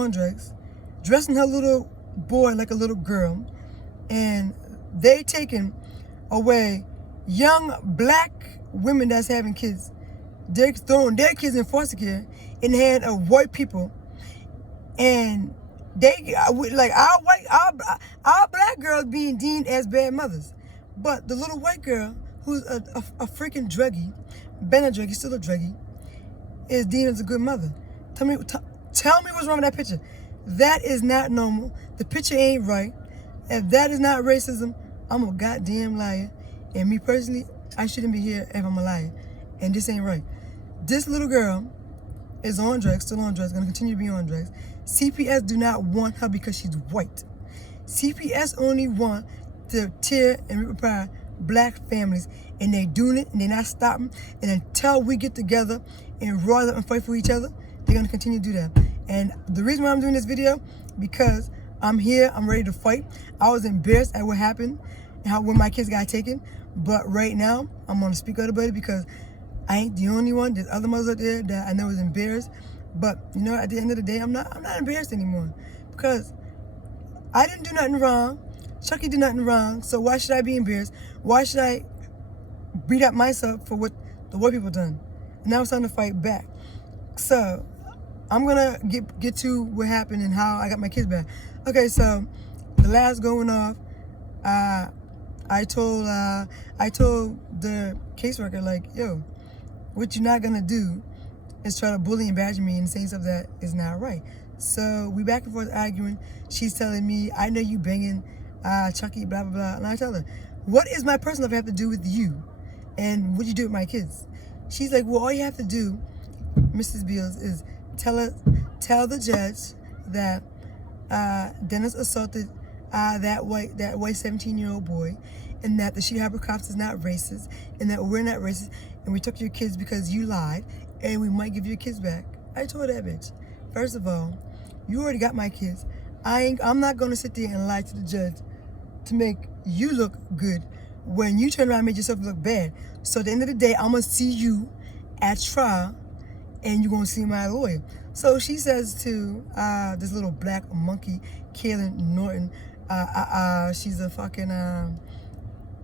on drugs, dressing her little boy like a little girl, and they taking away young black women that's having kids. They're throwing their kids in foster care in the hand of white people, and they like our black girls being deemed as bad mothers, but the little white girl who's a freaking druggie, been a druggie, still a druggie, is deemed as a good mother. Tell me what's wrong with that picture. That is not normal. The picture ain't right. If that is not racism, I'm a goddamn liar. And me personally, I shouldn't be here if I'm a liar. And this ain't right. This little girl is on drugs, still on drugs, gonna continue to be on drugs. CPS do not want her because she's white. CPS only want to tear and rip apart black families, and they doing it, and they're not stopping. And until we get together and rise up and fight for each other, they're gonna continue to do that. And the reason why I'm doing this video, because I'm here, I'm ready to fight. I was embarrassed at what happened and when my kids got taken, but right now I'm gonna speak out about it because I ain't the only one. There's other mothers out there that I know is embarrassed, but you know, at the end of the day, I'm not embarrassed anymore because I didn't do nothing wrong. Chucky did nothing wrong, so why should I be embarrassed? Why should I beat up myself for what the white people done? And now it's time to fight back. So I'm gonna get to what happened and how I got my kids back. Okay, so the last going off, I told the caseworker, like, yo, what you're not gonna do is try to bully and badger me and say stuff that is not right. So we back and forth arguing. She's telling me, I know you banging Chucky, blah, blah, blah. And I tell her, what is my personal life have to do with you? And what you do with my kids? She's like, well, all you have to do, Mrs. Beals, is tell the judge that Dennis assaulted that white 17-year-old boy, and that the She Harbor cops is not racist, and that we're not racist, and we took your kids because you lied, and we might give your kids back. I told that bitch, first of all, you already got my kids. I'm not gonna sit there and lie to the judge to make you look good when you turn around and make yourself look bad. So at the end of the day, I'm gonna see you at trial, and you're gonna see my lawyer. So she says to this little black monkey, Kaylin Norton, she's a fucking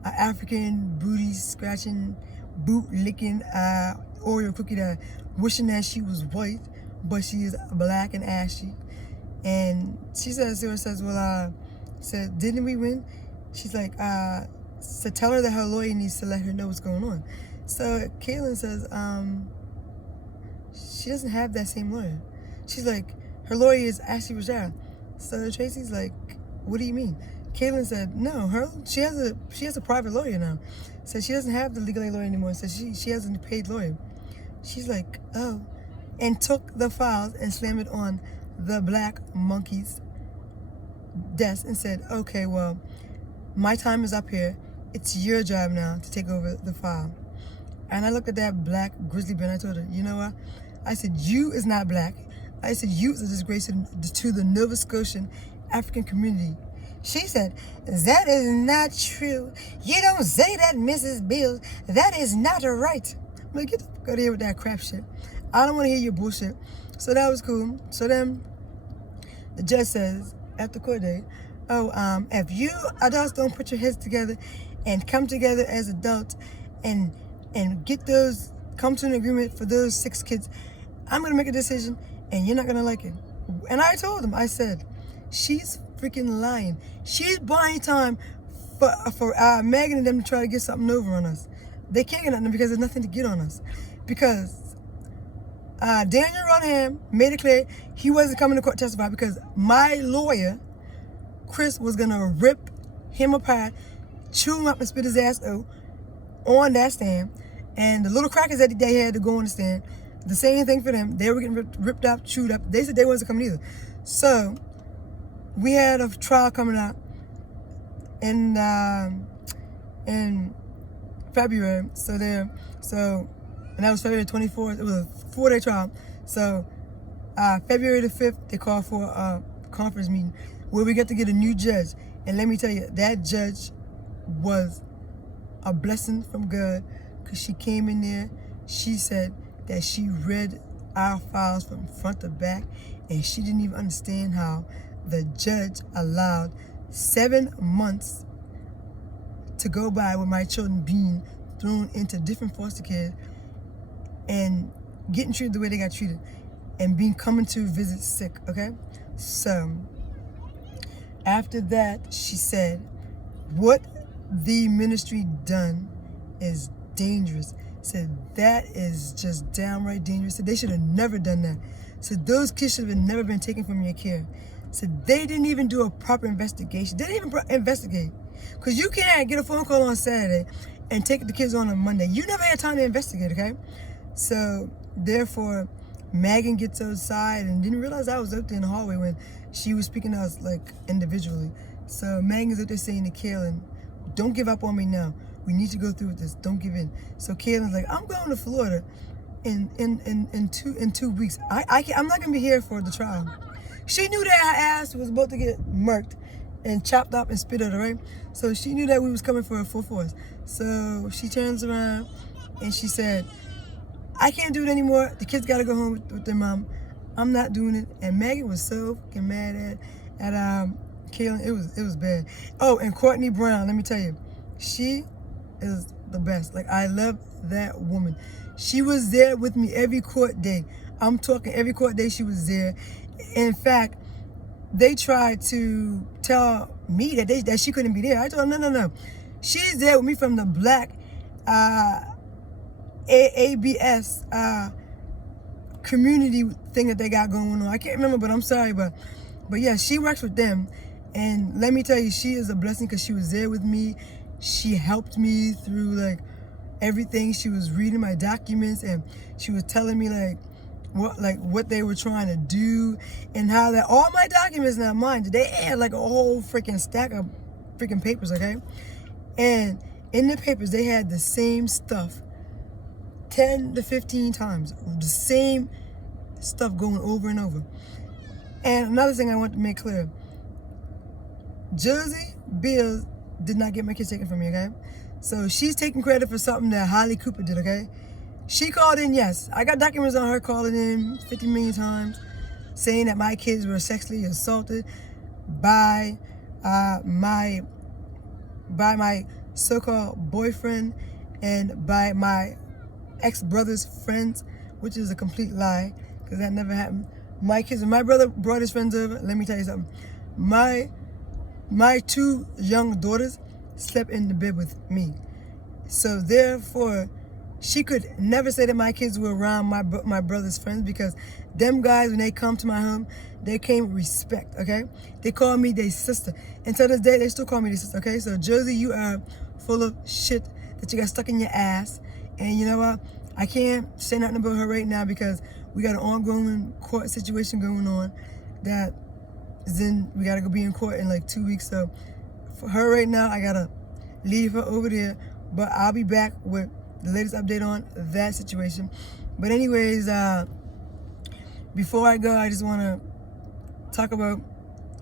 African booty scratching, boot licking Oreo cookie that wishing that she was white, but she is black and ashy. And she says to her, well, said, didn't we win? She's like, so tell her that her lawyer needs to let her know what's going on. So Kaylin says, she doesn't have that same lawyer. She's like, her lawyer is Ashley Rajah. So Tracy's like, what do you mean? Kaylin said, no, she has a private lawyer now. So she doesn't have the legal aid lawyer anymore. So she has a paid lawyer. She's like, oh, and took the files and slammed it on the black monkey's desk and said, okay, well, my time is up here. It's your job now to take over the file. And I looked at that black grizzly bear and I told her, you know what? I said, you is not black. I said, you is a disgrace to the Nova Scotian African community. She said, that is not true. You don't say that, Mrs. Bills. That is not right. I'm like, get the fuck out of here with that crap shit. I don't want to hear your bullshit. So that was cool. So then the judge says at the court date, oh, if you adults don't put your heads together and come together as adults and come to an agreement for those 6 kids, I'm going to make a decision and you're not going to like it. And I told him, I said, she's freaking lying. She's buying time for Megan and them to try to get something over on us. They can't get nothing because there's nothing to get on us. Because Daniel Rodham made it clear he wasn't coming to court to testify because my lawyer, Chris, was going to rip him apart, chew him up and spit his ass out on that stand. And the little crackers that they had to go on the stand, the same thing for them. They were getting ripped up, chewed up. They said they wasn't coming either. So we had a trial coming up in February. And that was February 24th. It was a 4-day trial. So February the 5th, they called for a conference meeting where we get to get a new judge. And let me tell you, that judge was a blessing from God because she came in there. She said that she read our files from front to back And she didn't even understand how the judge allowed 7 months to go by with my children being thrown into different foster care and getting treated the way they got treated and being coming to visit sick, okay? So after that, she said, what the ministry done is dangerous. Said that is just downright dangerous. Said they should have never done that. Said those kids should have never been taken from your care. Said they didn't even do a proper investigation. They didn't even investigate. Because you can't get a phone call on Saturday and take the kids on Monday. You never had time to investigate, okay? So therefore, Megan gets outside and didn't realize I was out there in the hallway when she was speaking to us like individually. So Megan's out there saying to Kaylin, don't give up on me now. We need to go through with this. Don't give in. So Kaylin's like, I'm going to Florida in 2 weeks. I'm not gonna be here for the trial. She knew that her ass was about to get murked and chopped up and spit out, right? So she knew that we was coming for a full force. So she turns around and she said, I can't do it anymore. The kids gotta go home with their mom. I'm not doing it. And Megan was so fucking mad at Kaylin. It was bad. Oh, and Courtney Brown, let me tell you, she is the best. Like, I love that woman. She was there with me every court day. I'm talking every court day she was there. In fact, they tried to tell me that she couldn't be there. I told them, no. She's there with me from the Black ABS community thing that they got going on. I can't remember, but I'm sorry. But yeah, she works with them. And let me tell you, she is a blessing because she was there with me. She helped me through like everything. She was reading my documents and she was telling me what they were trying to do and how that all my documents, not mine, they had like a whole freaking stack of freaking papers, okay? And in the papers, they had the same stuff 10 to 15 times, the same stuff going over and over. And another thing I want to make clear, Josie Bills did not get my kids taken from me, okay? So she's taking credit for something that Holly Cooper did, okay? She called in, yes. I got documents on her calling in 50 million times saying that my kids were sexually assaulted by my so-called boyfriend and by my ex-brother's friends, which is a complete lie because that never happened. My kids, when my brother brought his friends over, let me tell you something. My 2 young daughters slept in the bed with me. So therefore, she could never say that my kids were around my brother's friends because them guys, when they come to my home, they came with respect, okay? They call me their sister. And to this day, they still call me their sister, okay? So Josie, you are full of shit that you got stuck in your ass. And you know what? I can't say nothing about her right now because we got an ongoing court situation going on that is we gotta go be in court in like 2 weeks. So for her right now, I gotta leave her over there, but I'll be back with the latest update on that situation. But anyways, before I go, I just want to talk about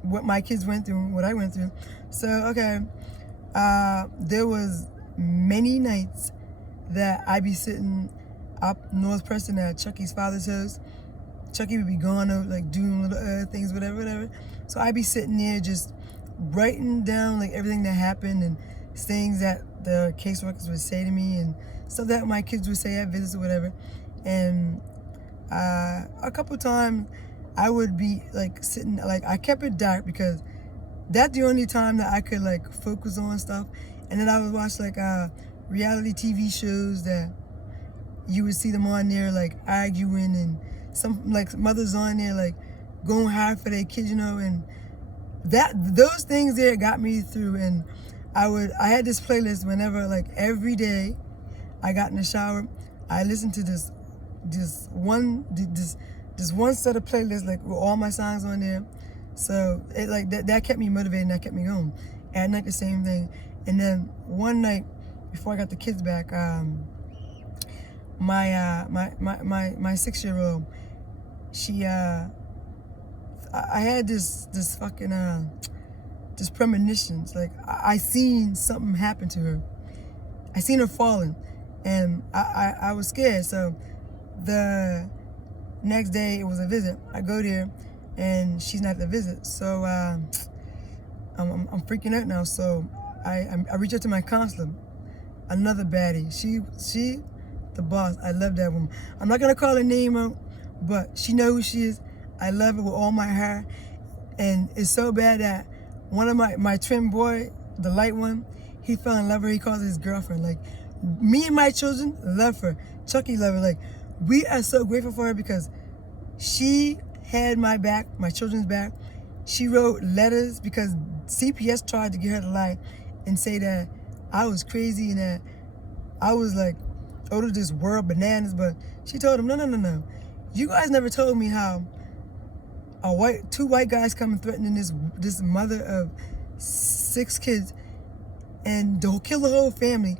what my kids went through, what I went through. So, okay, there was many nights that I'd be sitting up North Preston at Chucky's father's house. Chucky would be gone out, like doing little things, whatever. So I'd be sitting there just writing down like everything that happened and things that the caseworkers would say to me and stuff that my kids would say at visits or whatever. And a couple times I would be like sitting, like I kept it dark because that's the only time that I could like focus on stuff. And then I would watch like reality TV shows that you would see them on there like arguing and some like mothers on there like going hard for their kids, you know, and those things there got me through. And I had this playlist whenever, like every day I got in the shower, I listened to this one set of playlists like with all my songs on there. So it like that kept me motivated and that kept me going. At night the same thing. And then one night before I got the kids back, my 6-year-old, she I had this fucking just premonitions. Like I seen something happen to her. I seen her falling, and I was scared. So the next day it was a visit. I go there, and she's not to visit. So I'm freaking out now. So I reached out to my counselor, another baddie. She the boss. I love that woman. I'm not gonna call her name out, but she knows who she is. I love her with all my heart, and it's so bad that one of my twin boy, the light one, he fell in love with her. He calls her his girlfriend. Like, me and my children love her. Chucky love her. Like, we are so grateful for her because she had my back, my children's back. She wrote letters because CPS tried to get her to lie and say that I was crazy and that I was like out of this world bananas. But she told them, no. You guys never told me how two white guys come and threatening this mother of 6 kids and they'll kill the whole family.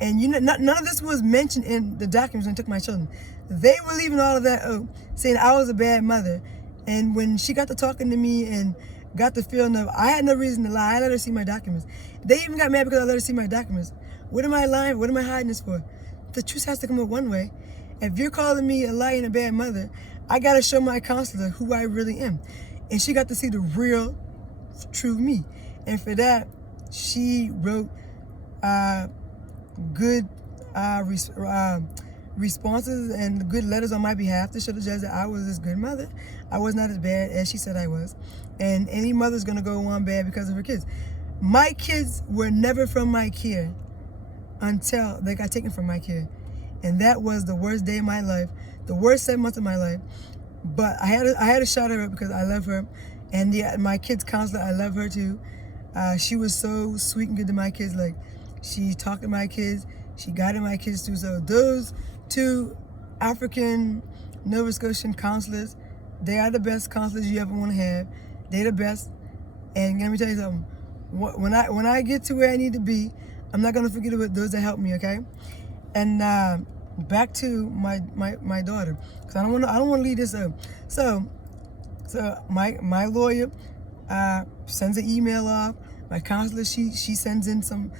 And none of this was mentioned in the documents when I took my children. They were leaving all of that out, saying I was a bad mother. And when she got to talking to me and got the feeling of I had no reason to lie, I let her see my documents. They even got mad because I let her see my documents. What am I lying? What am I hiding this for? The truth has to come out one way. If you're calling me a liar and a bad mother, I gotta show my counselor who I really am. And she got to see the real, true me. And for that, she wrote good responses and good letters on my behalf to show the judge that I was this good mother. I was not as bad as she said I was. And any mother's gonna go on bad because of her kids. My kids were never from my care until they got taken from my care. And that was the worst day of my life, the worst 7 months of my life. But I had to shout her out because I love her. And my kids' counselor, I love her too. She was so sweet and good to my kids. Like, she talked to my kids. She guided my kids too. So those 2 African Nova Scotian counselors, they are the best counselors you ever want to have. They're the best. And let me tell you something. When I get to where I need to be, I'm not gonna forget about those that helped me. Okay. And back to my daughter, because I don't want to leave this up. So my lawyer sends an email off. My counselor, she sends in some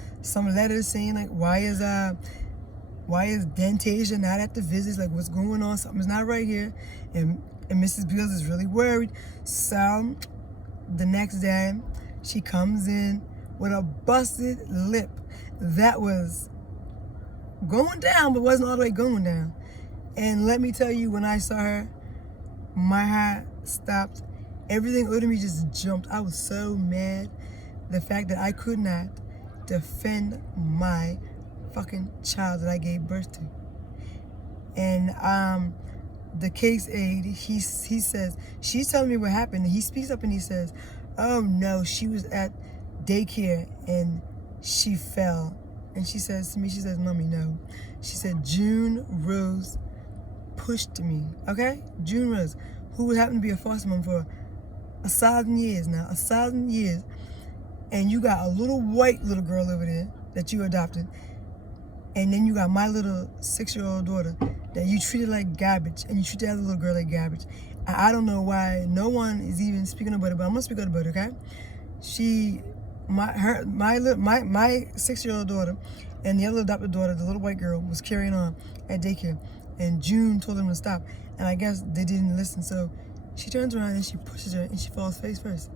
letters saying like, why is Dantasia not at the visits? Like, what's going on? Something's not right here. And Mrs. Beals is really worried. So the next day, she comes in with a busted lip that was going down, but wasn't all the way going down. And let me tell you, when I saw her, my heart stopped. Everything out of me just jumped. I was so mad. The fact that I could not defend my fucking child that I gave birth to. And the case aide, he says, she's telling me what happened. And he speaks up and he says, oh no, she was at daycare and she fell. And she says to me, she says, Mommy, no. She said, June Rose pushed me, okay? June Rose, who happened to be a foster mom for 1,000 years now, 1,000 years. And you got a little white little girl over there that you adopted. And then you got my little 6-year-old daughter that you treated like garbage. And you treat the other little girl like garbage. I don't know why no one is even speaking about it, but I'm gonna speak about it, okay? My 6-year-old daughter and the other adopted daughter, the little white girl, was carrying on at daycare. And June told them to stop. And I guess they didn't listen. So she turns around and she pushes her and she falls face first.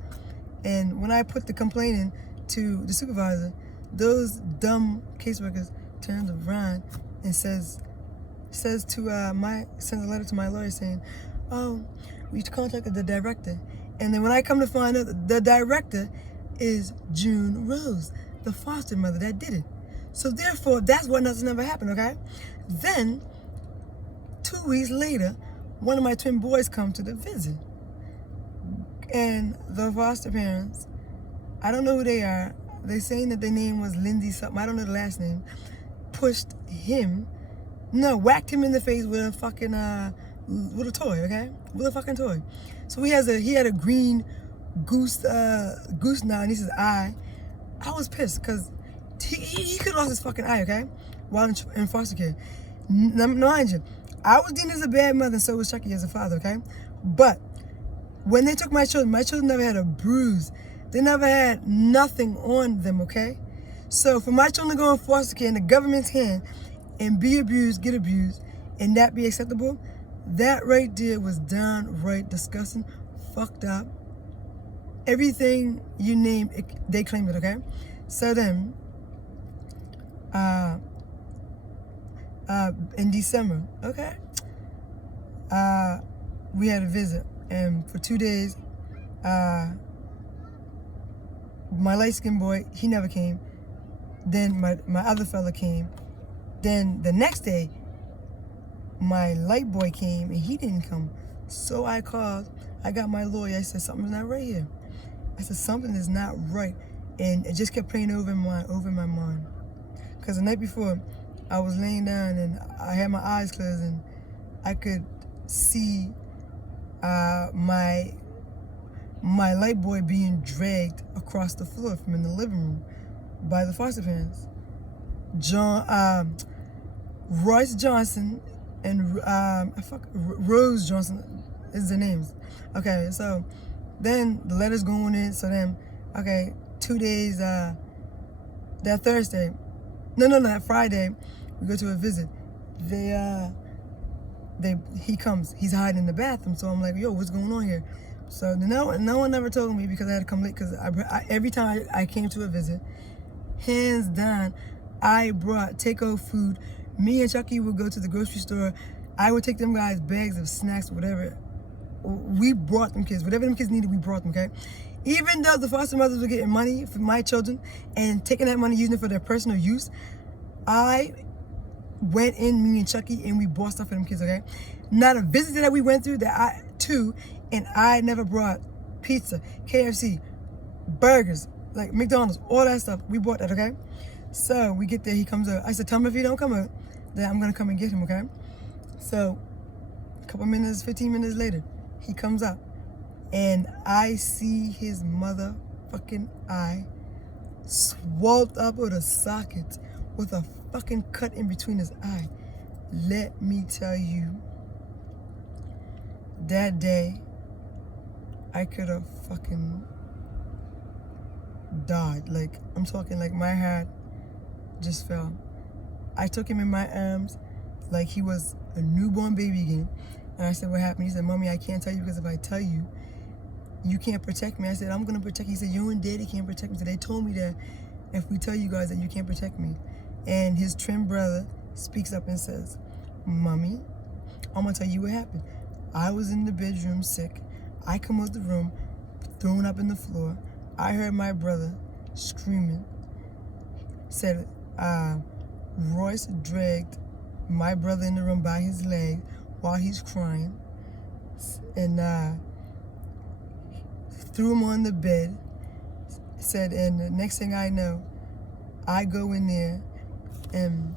And when I put the complaint in to the supervisor, those dumb caseworkers turns around and sends a letter to my lawyer saying, oh, we contacted the director. And then when I come to find out, the director is June Rose, the foster mother that did it. So therefore, that's what nothing ever happened, okay? Then, 2 weeks later, one of my twin boys come to the visit. And the foster parents, I don't know who they are. They're saying that their name was Lindsay something. I don't know the last name. Whacked him in the face with a fucking, with a toy, okay? With a fucking toy. So he had a green goose now, and he says, I was pissed, because he could have lost his fucking eye, okay? While in foster care. Mind you, I was deemed as a bad mother, and so was Chucky as a father, okay? But when they took my children never had a bruise. They never had nothing on them, okay? So for my children to go in foster care in the government's hand and be abused, get abused, and that be acceptable, that right there was downright disgusting. fucked up. Everything you name, they claimed it, okay? So then, in December, okay, we had a visit, and for 2 days, my light-skinned boy, he never came. Then my other fella came. Then the next day, my light boy came, and he didn't come. So I called. I got my lawyer. I said, something's not right here. I said, something is not right. And it just kept playing over my mind. Because the night before, I was laying down, and I had my eyes closed, and I could see my light boy being dragged across the floor from in the living room by the foster parents. Royce Johnson and Rose Johnson is their names. Okay, so then the letter's going in. So then, okay, 2 days. That Thursday, that Friday, we go to a visit. He comes. He's hiding in the bathroom. So I'm like, yo, what's going on here? So no one ever told me because I had to come late. Because every time I came to a visit, hands down, I brought takeout food. Me and Chucky would go to the grocery store. I would take them guys bags of snacks, whatever. We brought them kids. Whatever them kids needed, we brought them, okay? Even though the foster mothers were getting money for my children and taking that money, using it for their personal use, I went in, me and Chucky, and we bought stuff for them kids, okay? Not a visit that we went through and I never brought pizza, KFC, burgers, like McDonald's, all that stuff. We bought that, okay? So we get there, he comes out. I said, tell him if he don't come out, then I'm gonna come and get him, okay? So a couple minutes, 15 minutes later, he comes up, and I see his motherfucking eye swelled up with a socket with a fucking cut in between his eye. Let me tell you, that day, I could have fucking died. Like, I'm talking like my head just fell. I took him in my arms like he was a newborn baby again. And I said, what happened? He said, Mommy, I can't tell you because if I tell you, you can't protect me. I said, I'm going to protect you. He said, you and Daddy can't protect me. So they told me that if we tell you guys that you can't protect me. And his twin brother speaks up and says, Mommy, I'm going to tell you what happened. I was in the bedroom sick. I come out the room, thrown up in the floor. I heard my brother screaming. Said, Royce dragged my brother in the room by his leg while he's crying. And threw him on the bed. Said, and the next thing I know, I go in there and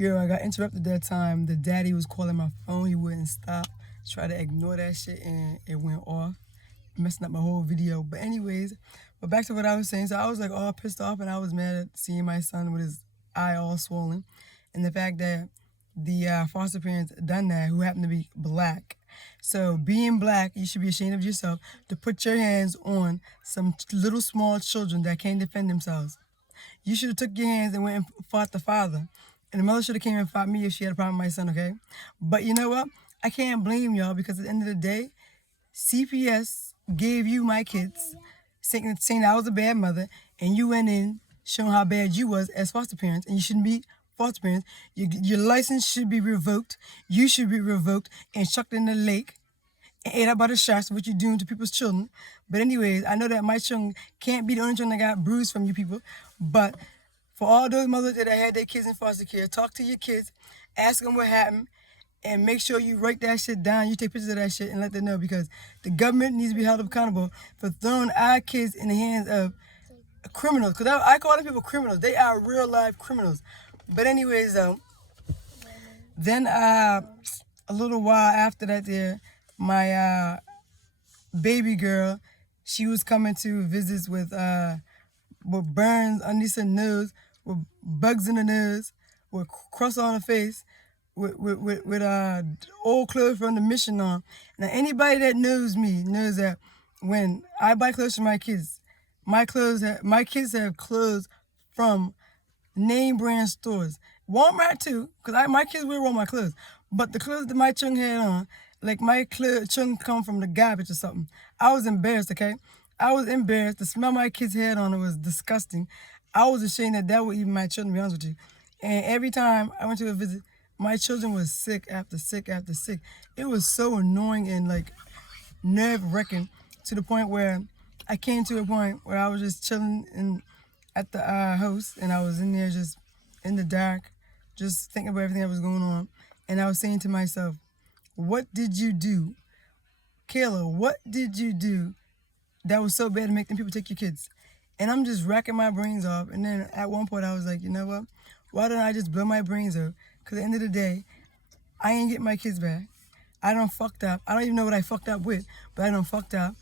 I got interrupted that time. The daddy was calling my phone. He wouldn't stop. Try to ignore that shit, and it went off, messing up my whole video. But anyways, back to what I was saying. So I was like all pissed off, and I was mad at seeing my son with his eye all swollen, and the fact that the foster parents done that, who happened to be black. So being black, you should be ashamed of yourself to put your hands on some little small children that can't defend themselves. You should have took your hands and went and fought the father. And the mother should have came and fought me if she had a problem with my son, okay? But you know what? I can't blame y'all because at the end of the day, CPS gave you my kids, saying I was a bad mother, and you went in showing how bad you was as foster parents, and you shouldn't be foster parents. Your license should be revoked. You should be revoked and chucked in the lake and ate up by the sharks, what you're doing to people's children. But anyways, I know that my children can't be the only children that got bruised from you people, but for all those mothers that had their kids in foster care, talk to your kids, ask them what happened, and make sure you write that shit down. You take pictures of that shit and let them know, because the government needs to be held accountable for throwing our kids in the hands of criminals. Because I call them people criminals. They are real life criminals. But anyways, though, then a little while after that there, my baby girl, she was coming to visits with burns underneath her nose, with bugs in her nose, with crust on her face, with old clothes from the mission on. Now anybody that knows me knows that when I buy clothes for my kids, my kids have clothes from name brand stores. Walmart too, because my kids wear Walmart clothes. But the clothes that my children had on, like my clear children come from the garbage or something. I was embarrassed, okay? I was embarrassed. The smell my kid's head on it was disgusting. I was ashamed that that would even my children, to be honest with you. And every time I went to a visit, my children was sick after sick after sick. It was so annoying and like nerve-wracking to the point where I came to a point where I was just chilling at the house, and I was in there just in the dark, just thinking about everything that was going on. And I was saying to myself, what did you do? Kayla, what did you do that was so bad to make them people take your kids? And I'm just racking my brains off. And then at one point I was like, you know what? Why don't I just blow my brains out? Because at the end of the day, I ain't getting my kids back. I done fucked up. I don't even know what I fucked up with, but I done fucked up.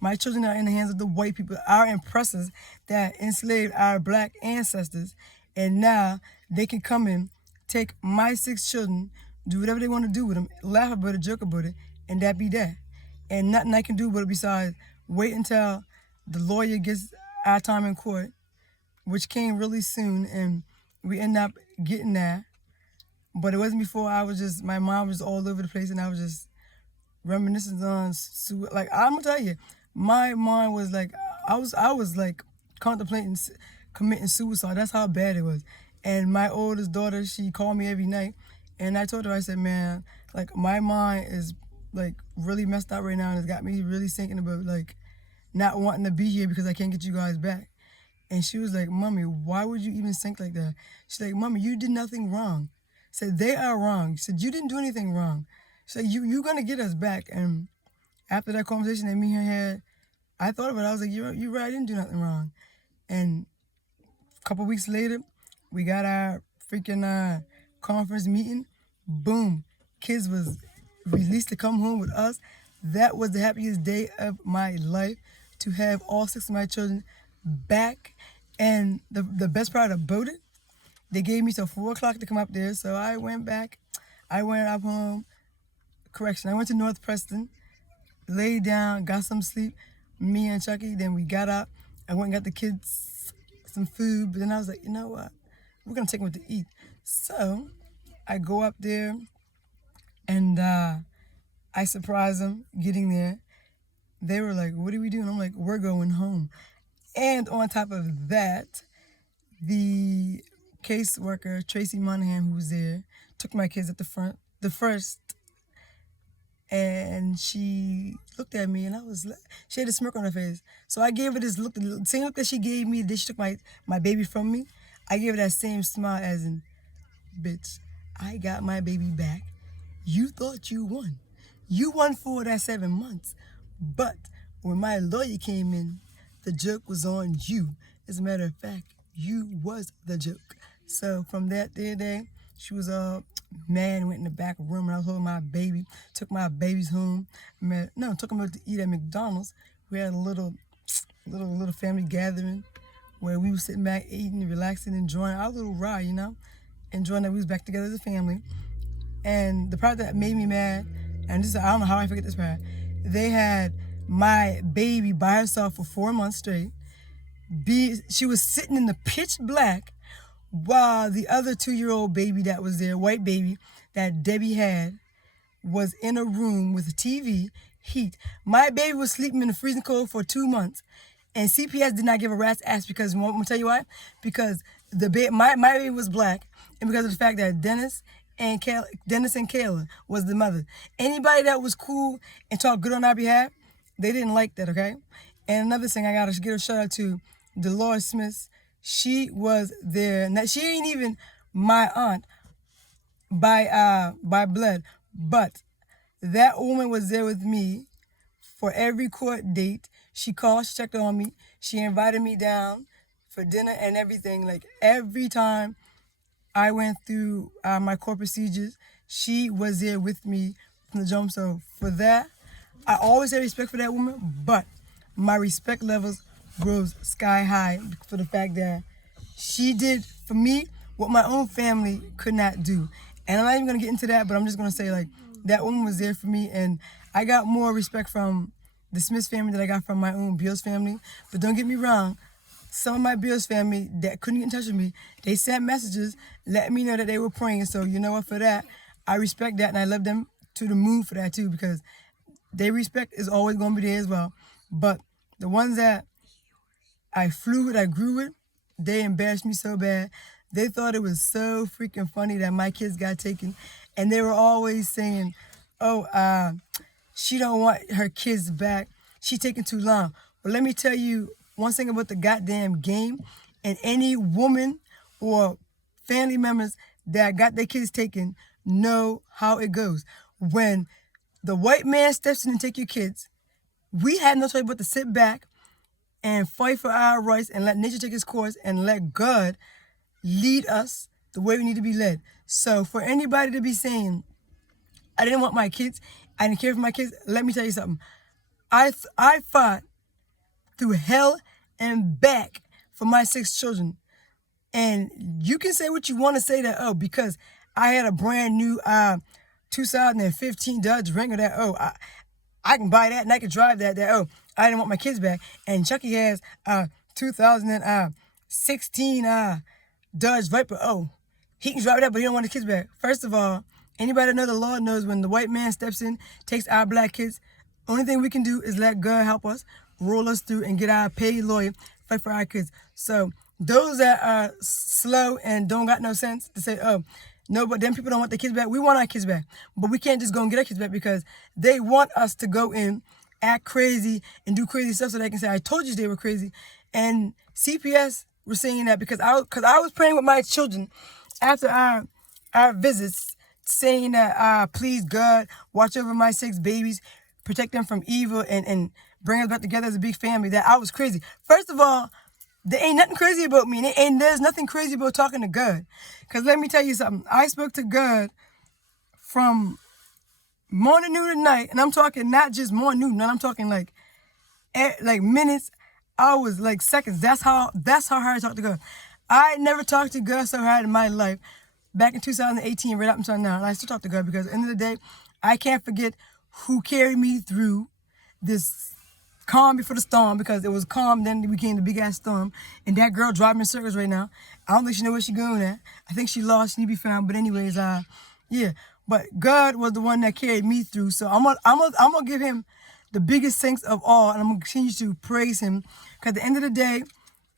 My children are in the hands of the white people, our oppressors that enslaved our black ancestors. And now they can come in, take my 6 children, do whatever they want to do with them, laugh about it, joke about it, and that be that. And nothing I can do but besides wait until the lawyer gets our time in court, which came really soon, and we end up getting that. But it wasn't before my mind was all over the place, and I was just reminiscing on, like, I'm gonna tell you, my mind was like, I was like contemplating committing suicide. That's how bad it was. And my oldest daughter, she called me every night, and I told her, I said, man, like, my mind is like really messed up right now, and it's got me really thinking about like not wanting to be here because I can't get you guys back. And she was like, Mommy, why would you even think like that? She's like, Mommy, you did nothing wrong. I said, they are wrong. She said, you didn't do anything wrong. She said, you're going to get us back. And after that conversation that me and her had, I thought about it. I was like, you're right, I didn't do nothing wrong. And a couple weeks later, we got our freaking conference meeting. Boom. Kids was released to come home with us. That was the happiest day of my life, to have all 6 of my children back. And the best part about it, they gave me till 4 o'clock to come up there. So I went back. I went up home. Correction, I went to North Preston, laid down, got some sleep, me and Chucky. Then we got up. I went and got the kids some food. But then I was like, you know what? We're going to take them to eat. So I go up there, and I surprised them getting there. They were like, what are we doing? I'm like, we're going home. And on top of that, the caseworker, Tracy Monahan, who was there, took my kids at the first, and she looked at me, and she had a smirk on her face. So I gave her this look, the same look that she gave me, that she took my baby from me. I gave her that same smile, as in, bitch, I got my baby back. You thought you won. You won for that 7 months. But when my lawyer came in, the joke was on you. As a matter of fact, you was the joke. So from that day, she was all mad and went in the back room, and I was holding my baby, took my babies home. Took them out to eat at McDonald's. We had a little family gathering where we were sitting back, eating, relaxing, enjoying our little ride, enjoying that we was back together as a family. And the part that made me mad, and I don't know how I forget this part, they had my baby by herself for 4 months straight. She was sitting in the pitch black while the other 2-year-old baby that was there, white baby, that Debbie had, was in a room with a TV, heat. My baby was sleeping in the freezing cold for 2 months. And CPS did not give a rat's ass because, I'm going to tell you why? Because my baby was black, and because of the fact that Dennis and Kayla was the mother. Anybody that was cool and talked good on our behalf, they didn't like that, okay? And another thing, I got to give a shout out to Dolores Smith. She was there. Now, she ain't even my aunt by blood, but that woman was there with me for every court date. She called, she checked on me. She invited me down for dinner and everything. Like, every time I went through my court procedures, she was there with me from the jump. So for that, I always had respect for that woman, but my respect levels rose sky high for the fact that she did for me what my own family could not do. And I'm not even going to get into that, but I'm just going to say, like, that woman was there for me, and I got more respect from the Smith family than I got from my own Beals family. But don't get me wrong, some of my Beals family that couldn't get in touch with me, they sent messages letting me know that they were praying. So you know what, for that, I respect that, and I love them to the moon for that too, because their respect is always going to be there as well. But the ones that I flew with, I grew with, they embarrassed me so bad. They thought it was so freaking funny that my kids got taken, and they were always saying, "Oh, she don't want her kids back. She taking too long." But let me tell you one thing about the goddamn game, and any woman or family members that got their kids taken know how it goes. When the white man steps in and take your kids, we had no choice but to sit back and fight for our rights and let nature take its course and let God lead us the way we need to be led. So for anybody to be saying, I didn't want my kids, I didn't care for my kids, let me tell you something. I fought through hell and back for my 6 children. And you can say what you want to say that, oh, because I had a brand new 2015 Dodge Ram that, oh, I can buy that and I can drive that, oh, I didn't want my kids back. And Chucky has 2016 Dodge Viper, oh, he can drive that, but he don't want the kids back. First of all, anybody that knows the law knows when the white man steps in, takes our black kids, only thing we can do is let God help us, roll us through, and get our paid lawyer, fight for our kids. So those that are slow and don't got no sense to say, oh, no, but them people don't want their kids back. We want our kids back. But we can't just go and get our kids back because they want us to go in, act crazy, and do crazy stuff so they can say, I told you they were crazy. And CPS were saying that because I was praying with my children after our visits, saying that, please, God, watch over my 6 babies, protect them from evil, and bring us back together as a big family, that I was crazy. First of all, there ain't nothing crazy about me, and there's nothing crazy about talking to God. Because let me tell you something. I spoke to God from morning, noon, and night, and I'm talking not just morning, noon, I'm talking like minutes, hours, like seconds. That's how hard I talk to God. I never talked to God so hard in my life back in 2018, right up until now. And I still talk to God because at the end of the day, I can't forget who carried me through this calm before the storm, because it was calm, then it became the big ass storm. And that girl driving in circles right now. I don't think she know where she going at. I think she lost, she need to be found. But anyways, yeah. But God was the one that carried me through. So I'm gonna give him the biggest thanks of all, and I'm gonna continue to praise him. Because at the end of the day,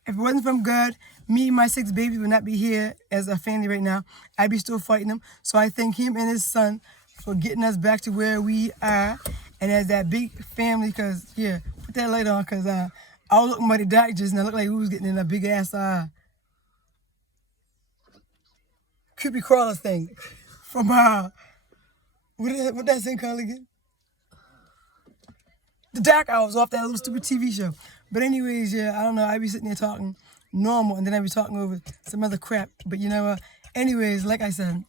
if it wasn't from God, me and my 6 babies would not be here as a family right now. I'd be still fighting them. So I thank him and his son for getting us back to where we are, and as that big family. Because yeah, put that light on, because I was looking by the doctors and I looked like we was getting in a big ass creepy crawler thing from what that thing called again? The Dark Hours, off that little stupid TV show. But anyways, yeah, I don't know. I be sitting there talking normal, and then I be talking over some other crap. But you know what? Anyways, like I said,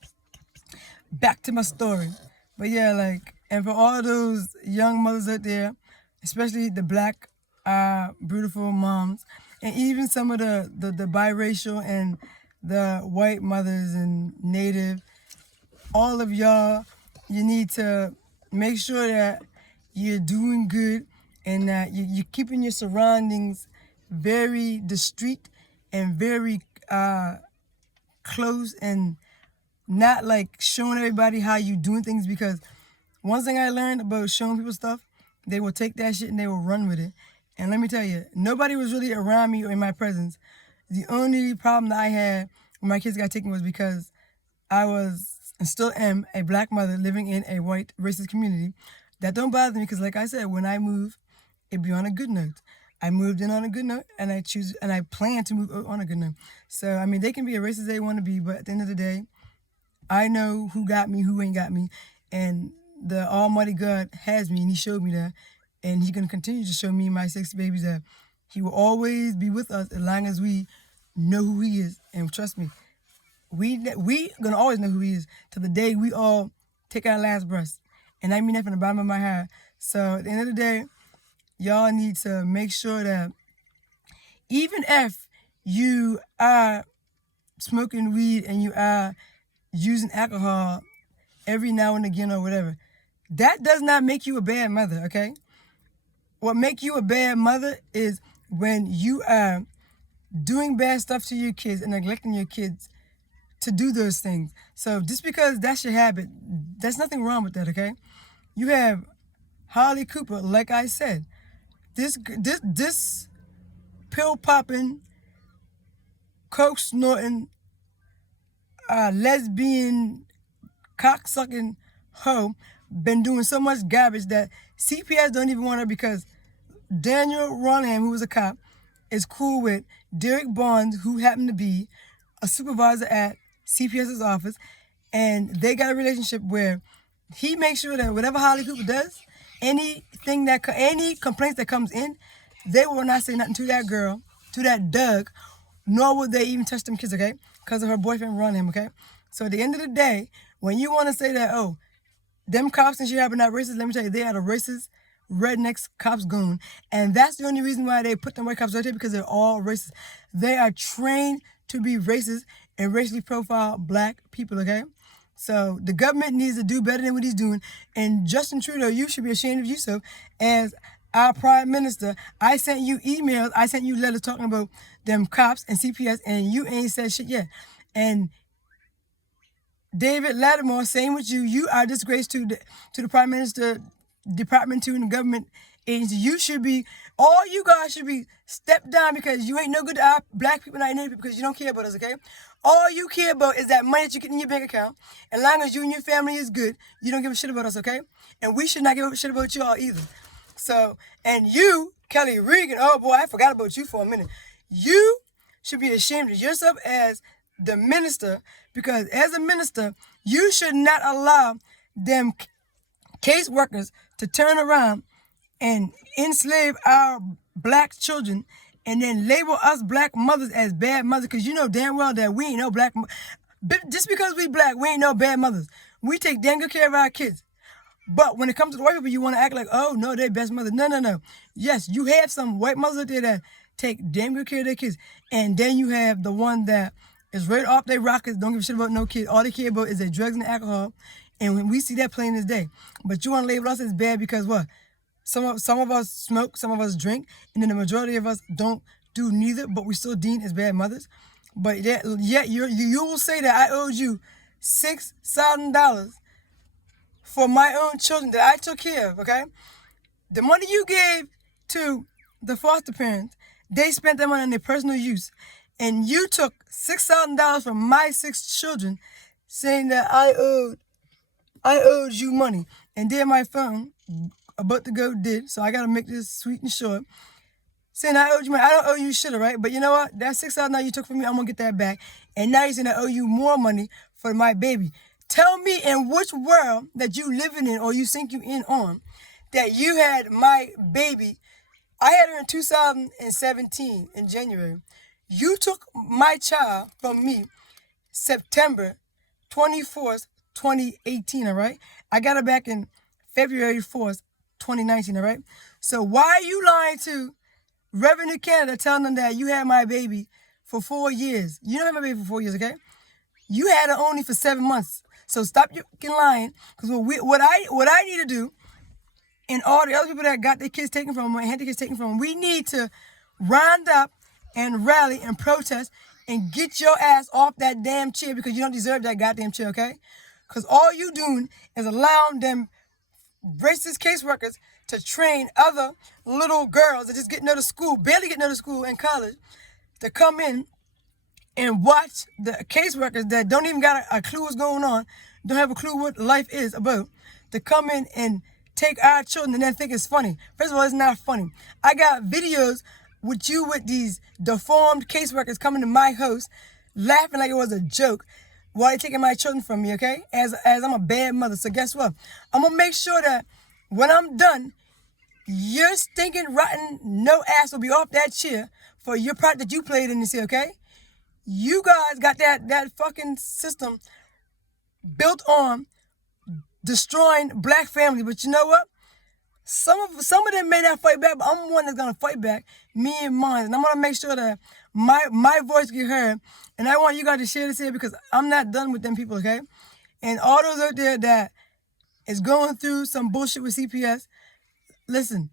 back to my story. But yeah, and for all those young mothers out there, especially the black, beautiful moms, and even some of the biracial and the white mothers and native, all of y'all, you need to make sure that you're doing good and that you're keeping your surroundings very discreet and very close, and not like showing everybody how you doing things. Because one thing I learned about showing people stuff, they will take that shit and they will run with it. And let me tell you, nobody was really around me or in my presence. The only problem that I had when my kids got taken was because I was, and still am, a black mother living in a white racist community. That don't bother me because, like I said, when I move, it be on a good note. I moved in on a good note, and I plan to move out on a good note. So, I mean, they can be as racist as they want to be, but at the end of the day, I know who got me, who ain't got me, and the Almighty God has me, and he showed me that, and he's going to continue to show me and my 6 babies that he will always be with us as long as we know who he is. And trust me, we going to always know who he is till the day we all take our last breath. And I mean that from the bottom of my heart. So at the end of the day, y'all need to make sure that even if you are smoking weed and you are using alcohol every now and again or whatever, that does not make you a bad mother, okay? What makes you a bad mother is when you are doing bad stuff to your kids and neglecting your kids to do those things. So just because that's your habit, there's nothing wrong with that, okay? You have Harley Cooper, like I said, this pill popping, coke snorting, lesbian, cock sucking hoe been doing so much garbage that CPS don't even want her because Daniel Ronham, who was a cop, is cool with Derek Barnes, who happened to be a supervisor at CPS's office, and they got a relationship where he makes sure that whatever Harley Cooper does, any complaints that comes in, they will not say nothing to that girl, to that Doug, nor will they even touch them kids, okay? Because of her boyfriend Ronham, okay? So at the end of the day, when you want to say that, oh, them cops and shit are not racist, let me tell you, they are the racist rednecks cops goon. And that's the only reason why they put them white cops right there, because they're all racist. They are trained to be racist and racially profile black people, okay? So the government needs to do better than what he's doing. And Justin Trudeau, you should be ashamed of yourself as our prime minister. I sent you emails, I sent you letters talking about them cops and CPS, and you ain't said shit yet. And David Lattimore, same with you. You are a disgrace to the Prime Minister, Department 2, and the government agency. You should be, all you guys should be stepped down because you ain't no good to our black people and our native people because you don't care about us, okay? All you care about is that money that you get in your bank account. As long as you and your family is good, you don't give a shit about us, okay? And we should not give a shit about y'all either. So, and you, Kelly Regan, oh boy, I forgot about you for a minute. You should be ashamed of yourself as the minister, because as a minister, you should not allow them case workers to turn around and enslave our black children and then label us black mothers as bad mothers, because you know damn well that we ain't no black. Just because we black, we ain't no bad mothers. We take damn good care of our kids. But when it comes to the white people, you want to act like, oh, no, they're best mothers. No. Yes, you have some white mothers out there that take damn good care of their kids. And then you have the one that is right off their rockets, don't give a shit about no kids. All they care about is their drugs and alcohol. And when we see that plain as day. But you want to label us as bad because what? Some of us smoke, some of us drink, and then the majority of us don't do neither, but we still deemed as bad mothers. But yet you will say that I owed you $6,000 for my own children that I took care of, okay? The money you gave to the foster parents, they spent that money on their personal use. And you took $6,000 from my 6 children saying that I owed you money. And then my phone, about to go dead, so I got to make this sweet and short, saying I owed you money. I don't owe you shit, all right? But you know what? That $6,000 you took from me, I'm going to get that back. And now you're saying I owe you more money for my baby. Tell me in which world that you living in or you think you in on that you had my baby. I had her in 2017 in January. You took my child from me September 24th, 2018, all right? I got her back in February 4th, 2019, all right? So why are you lying to Revenue Canada telling them that you had my baby for 4 years? You don't have my baby for 4 years, okay? You had her only for 7 months. So stop your fucking lying, because what I need to do, and all the other people that got their kids taken from them and had their kids taken from them, we need to round up and rally and protest and get your ass off that damn chair, because you don't deserve that goddamn chair, okay? Because all you doing is allowing them racist caseworkers to train other little girls that just getting out of school, barely getting out of school in college, to come in and watch the caseworkers that don't even got a clue what's going on, don't have a clue what life is about, to come in and take our children and then think it's funny. First of all, it's not funny. I got videos with you with these deformed caseworkers coming to my house, laughing like it was a joke while they're taking my children from me, okay? As I'm a bad mother. So guess what? I'm going to make sure that when I'm done, your stinking, rotten, no ass will be off that chair for your part that you played in this here, okay? You guys got that fucking system built on destroying black family. But you know what? Some of them may not fight back, but I'm one that's gonna fight back, me and mine. And I'm gonna make sure that my voice get heard. And I want you guys to share this here, because I'm not done with them people, okay? And all those out there that is going through some bullshit with CPS, listen,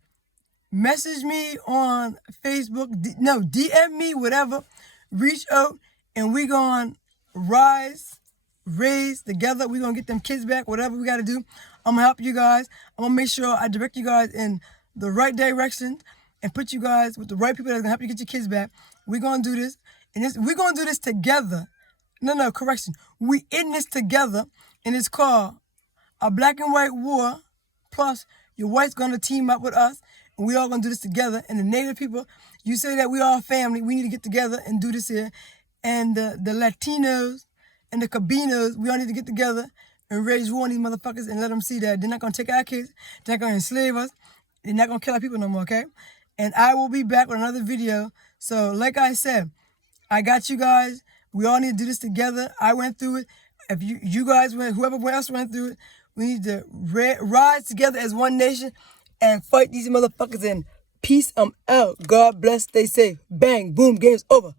message me on Facebook, DM me, whatever, reach out, and we going raise together. We're going to get them kids back, whatever we got to do. I'm going to help you guys. I'm going to make sure I direct you guys in the right direction and put you guys with the right people that's going to help you get your kids back. We're going to do this. And we're going to do this together. No, correction. We in this together, and it's called a black and white war. Plus, your white's going to team up with us, and we all going to do this together. And the Native people, you say that we all family. We need to get together and do this here. And the Latinos and the Cabinos, we all need to get together and raise war on these motherfuckers and let them see that they're not going to take our kids. They're not going to enslave us. They're not going to kill our people no more, okay? And I will be back with another video. So, like I said, I got you guys. We all need to do this together. I went through it. If you guys went, whoever else went through it, we need to rise together as one nation and fight these motherfuckers and peace. I'm out. God bless. Stay safe. Bang. Boom. Game's over.